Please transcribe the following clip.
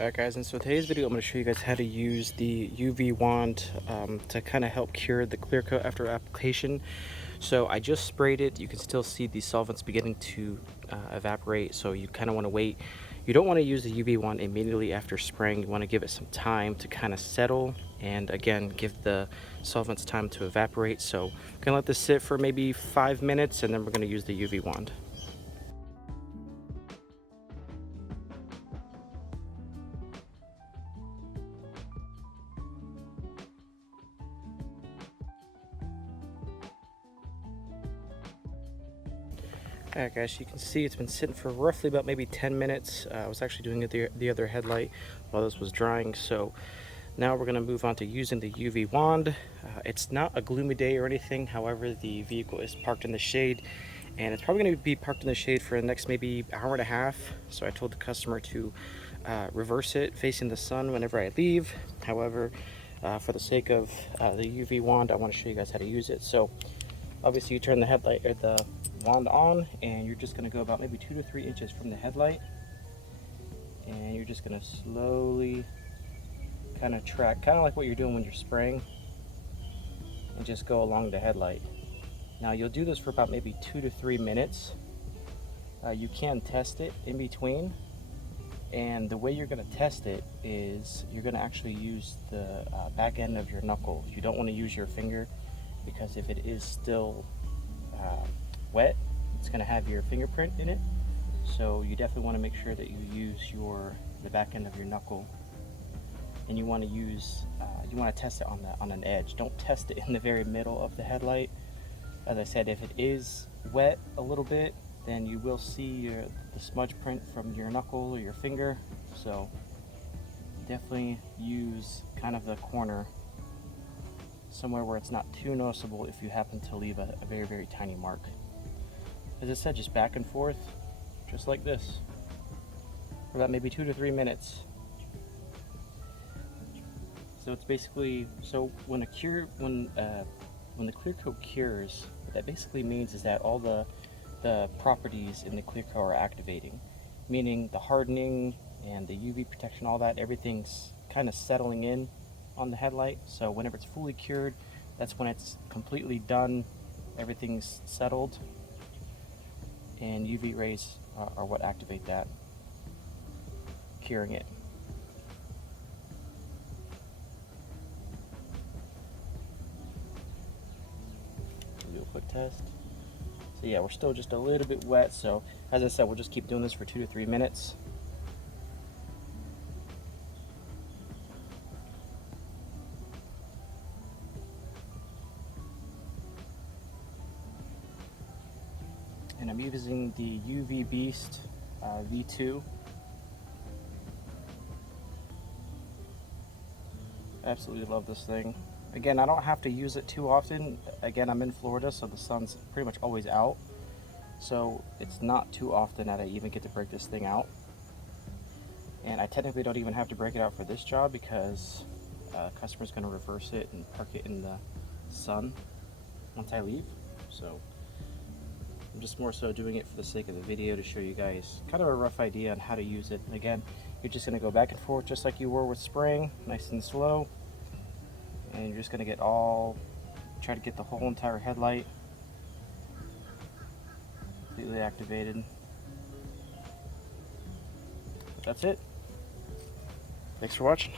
Alright guys, and so today's video I'm going to show you guys how to use the UV wand to kind of help cure the clear coat after application. So I just sprayed it. You can still see the solvents beginning to evaporate, so you kind of want to wait. You don't want to use the UV wand immediately after spraying. You want to give it some time to kind of settle and again give the solvents time to evaporate. So I'm going to let this sit for maybe 5 minutes and then we're going to use the UV wand. Alright guys, you can see it's been sitting for roughly about maybe 10 minutes. I was actually doing it the other headlight while this was drying. So now we're going to move on to using the UV wand. It's not a gloomy day or anything. However, the vehicle is parked in the shade and it's probably going to be parked in the shade for the next maybe hour and a half. So I told the customer to reverse it facing the sun whenever I leave. However, for the sake of the UV wand, I want to show you guys how to use it. So obviously you turn the headlight or the wand on and you're just going to go about maybe 2 to 3 inches from the headlight, and you're just going to slowly kind of track, kind of like what you're doing when you're spraying, and just go along the headlight. Now you'll do this for about maybe 2 to 3 minutes. You can test it in between, and the way you're going to test it is you're going to actually use the back end of your knuckle. You don't want to use your finger, because if it is still wet, it's going to have your fingerprint in it. So you definitely want to make sure that you use the back end of your knuckle, and you want to use you want to test it on an edge. Don't test it in the very middle of the headlight. As I said, if it is wet a little bit, then you will see the smudge print from your knuckle or your finger. So definitely use kind of the corner, somewhere where it's not too noticeable if you happen to leave a very, very tiny mark. As I said, just back and forth, just like this, for about maybe 2 to 3 minutes. So it's basically, so when the clear coat cures, what that basically means is that all the properties in the clear coat are activating, meaning the hardening and the UV protection, all that, everything's kind of settling in on the headlight. So whenever it's fully cured, that's when it's completely done, everything's settled, and UV rays are what activate that, curing it. Do a quick test. So yeah, we're still just a little bit wet, so as I said, we'll just keep doing this for 2 to 3 minutes. And I'm using the uvBeast V2. Absolutely love this thing. Again, I don't have to use it too often. Again, I'm in Florida, so the sun's pretty much always out. So it's not too often that I even get to break this thing out. And I technically don't even have to break it out for this job, because the customer's going to reverse it and park it in the sun once I leave. So I'm just more so doing it for the sake of the video to show you guys kind of a rough idea on how to use it. Again, you're just going to go back and forth just like you were with spraying, nice and slow, and you're just going to try to get the whole entire headlight completely activated. But that's it. Thanks for watching.